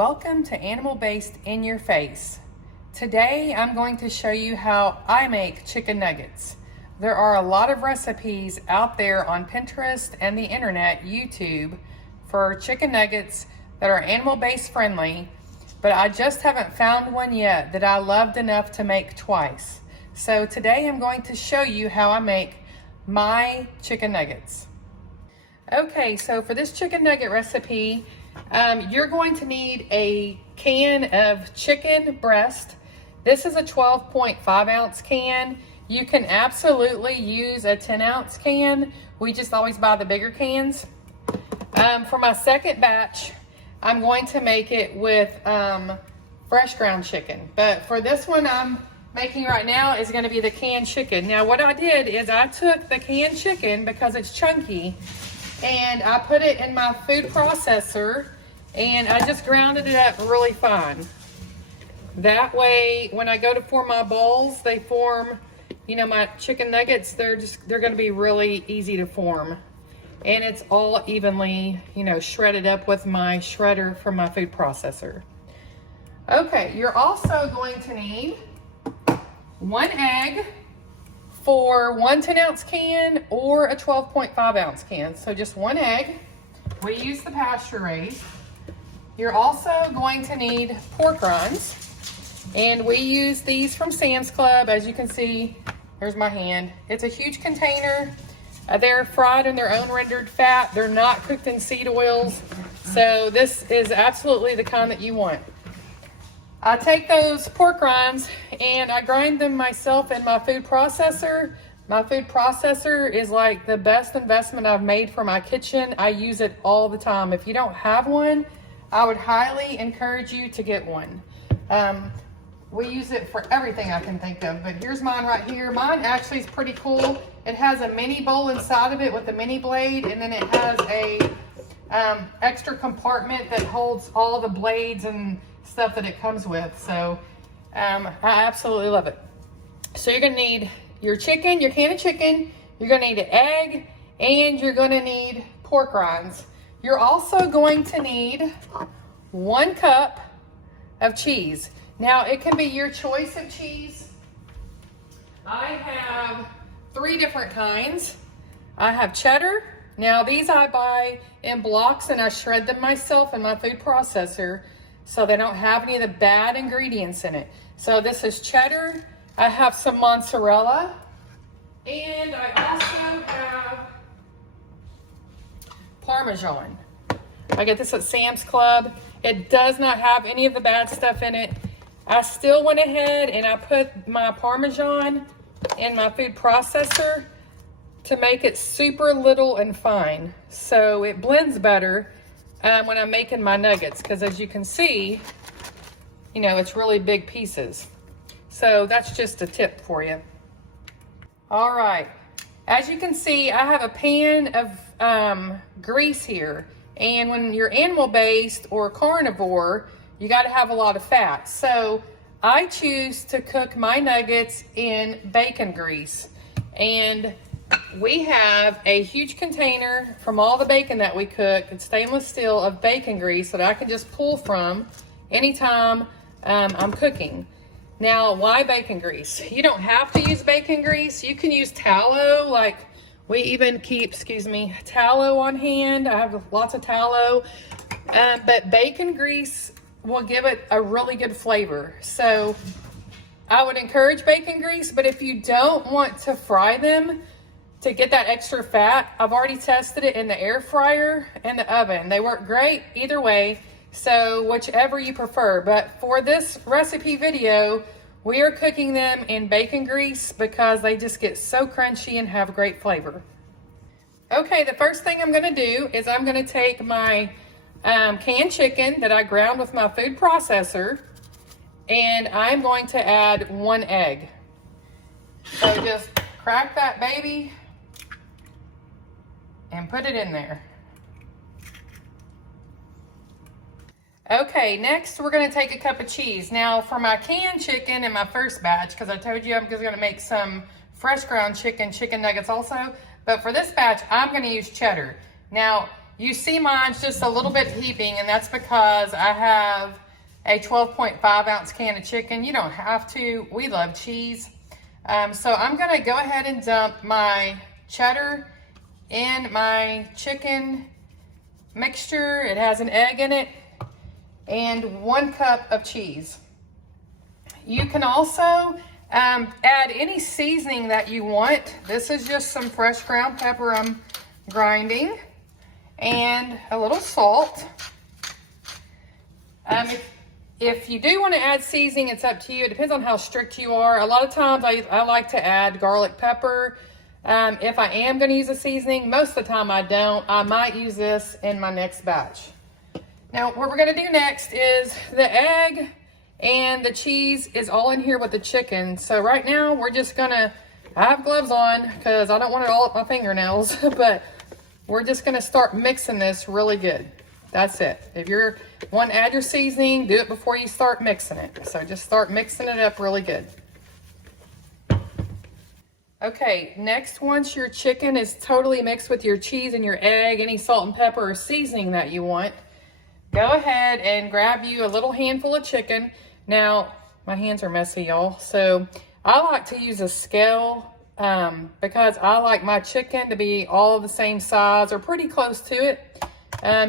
welcome to Animal Based in Your Face. Today I'm going to show you how I make chicken nuggets. There are a lot of recipes out there on Pinterest and the internet, YouTube, for chicken nuggets that are animal based friendly, but I just haven't found one yet that I loved enough to make twice. So today I'm going to show you how I make my chicken nuggets. Okay, so for this chicken nugget recipe, you're going to need a can of chicken breast. This is a 12.5 ounce can. You can absolutely use a 10 ounce can. We just always buy the bigger cans. For my second batch, I'm going to make it with fresh ground chicken. But for this one I'm making right now is going to be the canned chicken. Now what I did is I took the canned chicken because it's chunky, and I put it in my food processor and I just grounded it up really fine. That way when I go to form my balls, they form, you know, my chicken nuggets, they're going to be really easy to form. And it's all evenly, you know, shredded up with my shredder from my food processor. Okay, you're also going to need one egg for one 10 ounce can or a 12.5 ounce can. So just one egg. We use the pasture raised. You're also going to need pork rinds. And we use these from Sam's Club. As you can see, there's my hand. It's a huge container. They're fried in their own rendered fat. They're not cooked in seed oils. So this is absolutely the kind that you want. I take those pork rinds and I grind them myself in my food processor. My food processor is like the best investment I've made for my kitchen. I use it all the time. If you don't have one, I would highly encourage you to get one. We use it for everything I can think of, but here's mine right here. Mine actually is pretty cool. It has a mini bowl inside of it with a mini blade, and then it has a extra compartment that holds all the blades and stuff that it comes with. So I absolutely love it. So you're gonna need your chicken, your can of chicken, you're gonna need an egg, and you're gonna need pork rinds. You're also going to need 1 cup of cheese. Now it can be your choice of cheese. I have 3 different kinds. I have cheddar. Now these I buy in blocks and I shred them myself in my food processor, so they don't have any of the bad ingredients in it. So this is cheddar. I have some mozzarella, and I also have Parmesan. I get this at Sam's Club. It does not have any of the bad stuff in it. I still went ahead and I put my Parmesan in my food processor to make it super little and fine, so it blends better when I'm making my nuggets, because as you can see, you know, it's really big pieces. So that's just a tip for you. All right, as you can see, I have a pan of grease here, and when you're animal based or carnivore, you got to have a lot of fat. So I choose to cook my nuggets in bacon grease, and we have a huge container from all the bacon that we cook. It's stainless steel of bacon grease that I can just pull from anytime I'm cooking. Now, why bacon grease? You don't have to use bacon grease. You can use tallow, like we even keep, tallow on hand. I have lots of tallow, but bacon grease will give it a really good flavor. So I would encourage bacon grease, but if you don't want to fry them to get that extra fat, I've already tested it in the air fryer and the oven. They work great either way, so whichever you prefer. But for this recipe video, we are cooking them in bacon grease because they just get so crunchy and have great flavor. Okay, the first thing I'm gonna do is I'm gonna take my canned chicken that I ground with my food processor, and I'm going to add 1 egg. So just crack that baby and put it in there. Okay, next we're gonna take a cup of cheese. Now for my canned chicken in my first batch, because I told you I'm just gonna make some fresh ground chicken nuggets also, but for this batch, I'm gonna use cheddar. Now, You see mine's just a little bit heaping, and that's because I have a 12.5 ounce can of chicken. You don't have to. We love cheese. So I'm gonna go ahead and dump my cheddar in my chicken mixture. It has an egg in it and 1 cup of cheese. You can also add any seasoning that you want. This is just some fresh ground pepper I'm grinding and a little salt. If you do want to add seasoning, it's up to you. It depends on how strict you are. A lot of times I like to add garlic pepper. If I am going to use a seasoning, most of the time I don't. I might use this in my next batch. Now, what we're going to do next is the egg and the cheese is all in here with the chicken. So right now we're just going to, I have gloves on because I don't want it all up my fingernails, but we're just going to start mixing this really good. That's it. If you want to add your seasoning, do it before you start mixing it. So just start mixing it up really good. Okay, next, once your chicken is totally mixed with your cheese and your egg, any salt and pepper or seasoning that you want, go ahead and grab you a little handful of chicken. Now, my hands are messy, y'all. So I like to use a scale because I like my chicken to be all the same size or pretty close to it.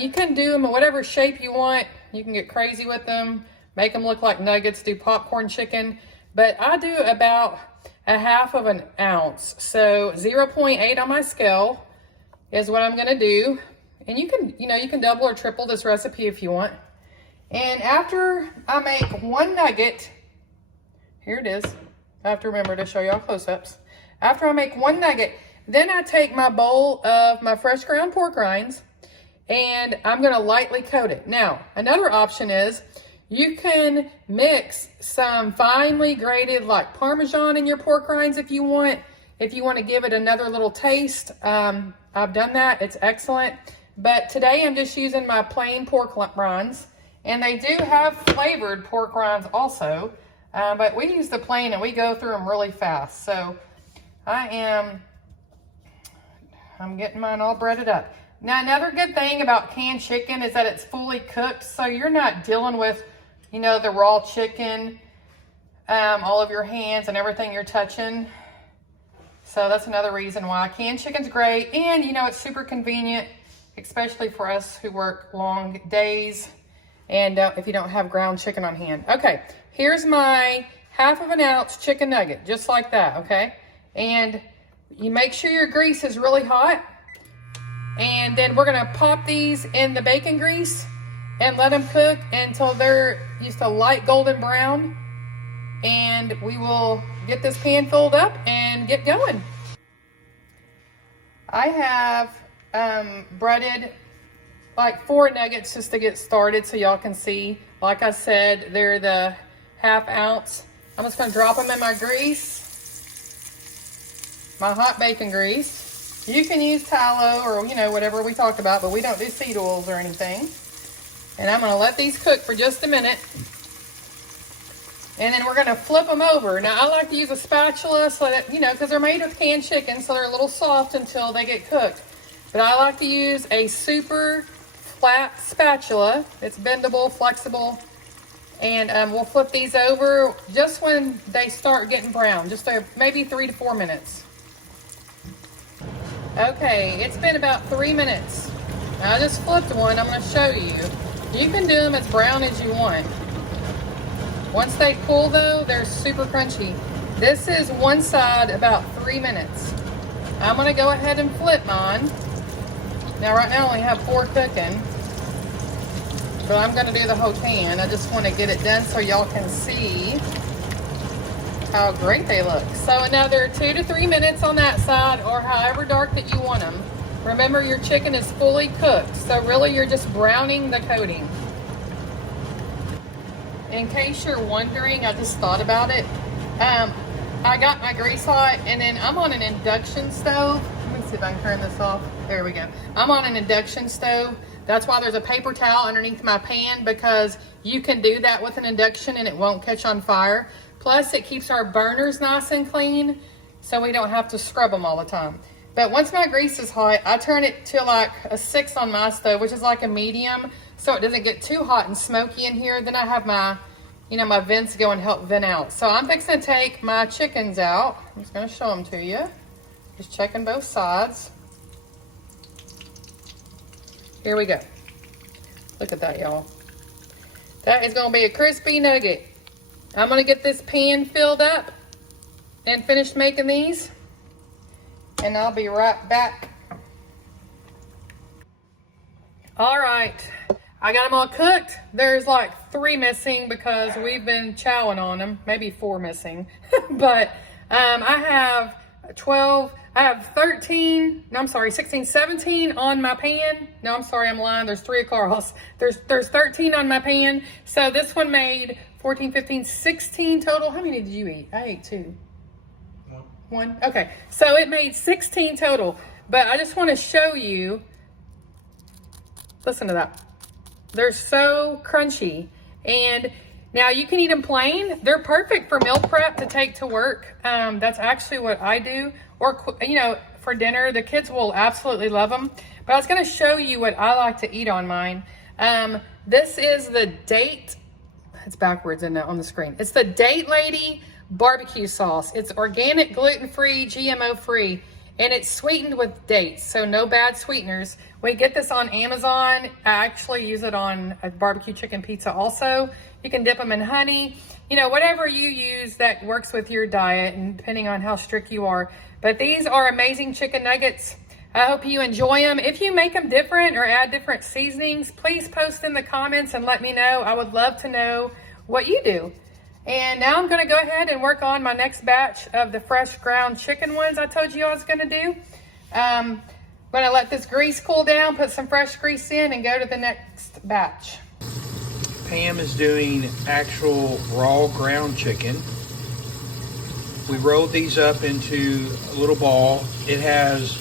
You can do them in whatever shape you want. You can get crazy with them, make them look like nuggets, do popcorn chicken. But I do about 1/2 ounce. So 0.8 on my scale is what I'm gonna do. And you can double or triple this recipe if you want. And after I make 1 nugget, here it is. I have to remember to show y'all close-ups. After I make 1 nugget, then I take my bowl of my fresh ground pork rinds and I'm gonna lightly coat it. Now, another option is you can mix some finely grated like Parmesan in your pork rinds if you want to give it another little taste. I've done that, it's excellent. But today I'm just using my plain pork rinds, and they do have flavored pork rinds also, but we use the plain and we go through them really fast. So I'm getting mine all breaded up. Now, another good thing about canned chicken is that it's fully cooked, so you're not dealing with, the raw chicken, all of your hands and everything you're touching. So that's another reason why canned chicken's great, and it's super convenient, especially for us who work long days and if you don't have ground chicken on hand. Okay, here's my 1/2 ounce chicken nugget, just like that, okay? And you make sure your grease is really hot. And then we're gonna pop these in the bacon grease and let them cook until they're just a light golden brown. And we will get this pan filled up and get going. I have breaded like 4 nuggets just to get started so y'all can see. Like I said, they're the 1/2 ounce. I'm just gonna drop them in my grease, my hot bacon grease. You can use tallow or, whatever we talked about, but we don't do seed oils or anything. And I'm gonna let these cook for just a minute. And then we're gonna flip them over. Now, I like to use a spatula so that, because they're made of canned chicken, so they're a little soft until they get cooked. But I like to use a super flat spatula. It's bendable, flexible. And we'll flip these over just when they start getting brown, just maybe 3 to 4 minutes. Okay, it's been about 3 minutes. Now, I just flipped one. I'm going to show you. You can do them as brown as you want. Once they cool, though, they're super crunchy. This is one side about 3 minutes. I'm going to go ahead and flip mine. Now, right now I only have 4 cooking, but I'm going to do the whole can. I just want to get it done so y'all can see how great they look. So another 2 to 3 minutes on that side, or however dark that you want them. Remember, your chicken is fully cooked, so really you're just browning the coating. In case you're wondering, I just thought about it. I got my grease hot, and then I'm on an induction stove. Let me see if I can turn this off. There we go. I'm on an induction stove. That's why there's a paper towel underneath my pan, because you can do that with an induction and it won't catch on fire. Plus, it keeps our burners nice and clean, so we don't have to scrub them all the time. But once my grease is hot, I turn it to like a 6 on my stove, which is like a medium, so it doesn't get too hot and smoky in here. Then I have my, my vents go and help vent out. So I'm fixing to take my chickens out. I'm just gonna show them to you. Just checking both sides. Here we go. Look at that, y'all. That is gonna be a crispy nugget. I'm gonna get this pan filled up and finish making these, and I'll be right back. All right, I got them all cooked. There's like 3 missing because we've been chowing on them, maybe 4 missing. But I have 12, I have 13, no, I'm sorry, 16, 17 on my pan. No, I'm sorry, I'm lying. There's 3 of Carl's. There's 13 on my pan. So this one made 14, 15, 16 total. How many did you eat? I ate 2. One? Okay, so it made 16 total. But I just want to show you, listen to that. They're so crunchy. And now you can eat them plain. They're perfect for meal prep to take to work. That's actually what I do. Or, for dinner, the kids will absolutely love them. But I was gonna show you what I like to eat on mine. This is the Date, it's backwards on the screen. It's the Date Lady barbecue sauce. It's organic, gluten-free, GMO-free, and it's sweetened with dates, so no bad sweeteners. We get this on Amazon. I actually use it on a barbecue chicken pizza also. You can dip them in honey, whatever you use that works with your diet and depending on how strict you are. But these are amazing chicken nuggets. I hope you enjoy them. If you make them different or add different seasonings, please post in the comments and let me know. I would love to know what you do. And now I'm gonna go ahead and work on my next batch of the fresh ground chicken ones I told you I was gonna do. I'm gonna let this grease cool down, put some fresh grease in, and go to the next batch. Pam is doing actual raw ground chicken. We rolled these up into a little ball. It has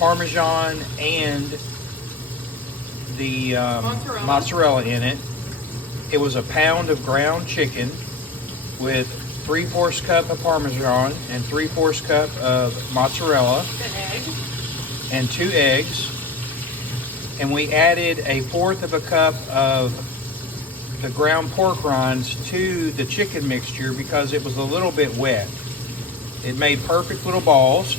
Parmesan and the mozzarella in it. It was a pound of ground chicken with 3/4 cup of Parmesan and 3/4 cup of mozzarella and 2 eggs. And we added 1/4 of a cup of the ground pork rinds to the chicken mixture because it was a little bit wet. It made perfect little balls.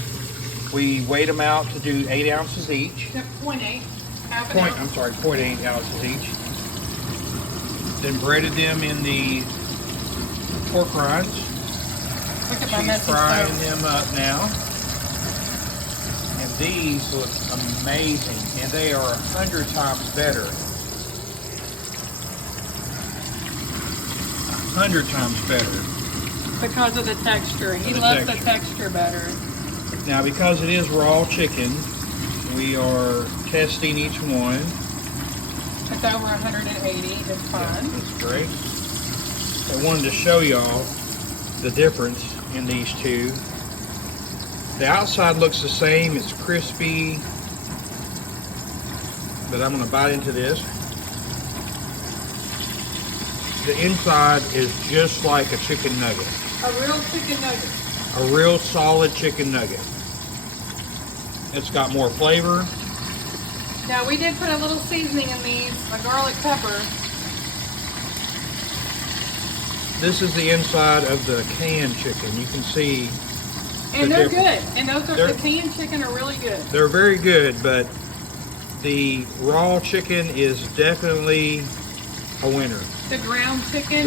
We weighed them out to do 8 ounces each. 0.8. 0.8 ounces each. Then breaded them in the pork rinds. Look at my She's messy frying stove. them up now. And these look amazing. And they are 100 times better. 100 times better. Because of the texture. He loves the texture better. Now, because it is raw chicken, we are testing each one. It's over 180. It's fun. Yeah, that's great. I wanted to show y'all the difference in these two. The outside looks the same. It's crispy. But I'm going to bite into this. The inside is just like a chicken nugget. A real chicken nugget. A real solid chicken nugget. It's got more flavor. Now we did put a little seasoning in these, a garlic pepper. This is the inside of the canned chicken. You can see. And they're good. And the canned chicken are really good. They're very good, but the raw chicken is definitely a winner. The ground chicken?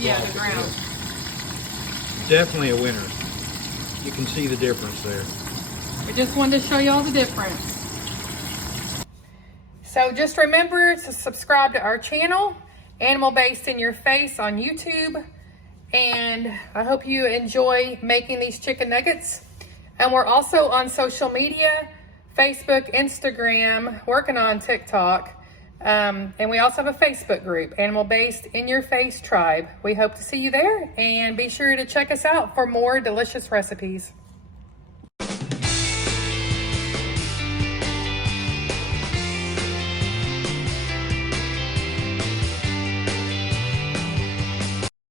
Yeah, the ground. Definitely a winner. You can see the difference there. I just wanted to show you all the difference. So just remember to subscribe to our channel, Animal Based in Your Face on YouTube. And I hope you enjoy making these chicken nuggets. And we're also on social media, Facebook, Instagram, working on TikTok. And we also have a Facebook group, Animal Based in Your Face Tribe. We hope to see you there, and be sure to check us out for more delicious recipes.